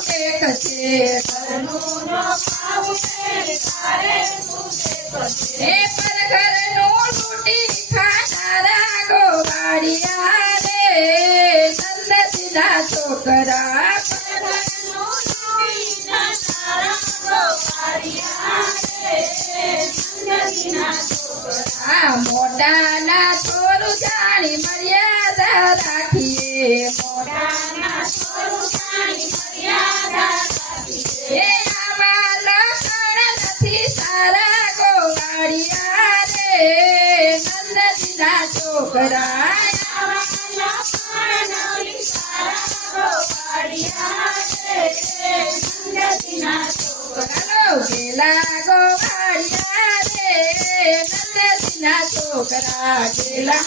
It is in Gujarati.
ટેક છે ઘરનું ન ખાવું પેટ તારે શું ટેક છે એ પર ઘરનું લૂંટી ખાનારા ગોવાળિયા રે નંદજીના છોકરા ઘરનું લૂંટી ખાનારા ગોવાળિયા રે નંદજીના છોકરા આ મોટાના થોરું જાણી મર્યાદા રાખીએ મોટાના થોડું જાણી મર્યાદા રાખીએ એ આમાં લખણ નથી સારા ગોવાળિયા રે નંદજીના છોકરા ચાલો ગેલા ગોવાળિયા રે નંદજીના છોકરા ગેલા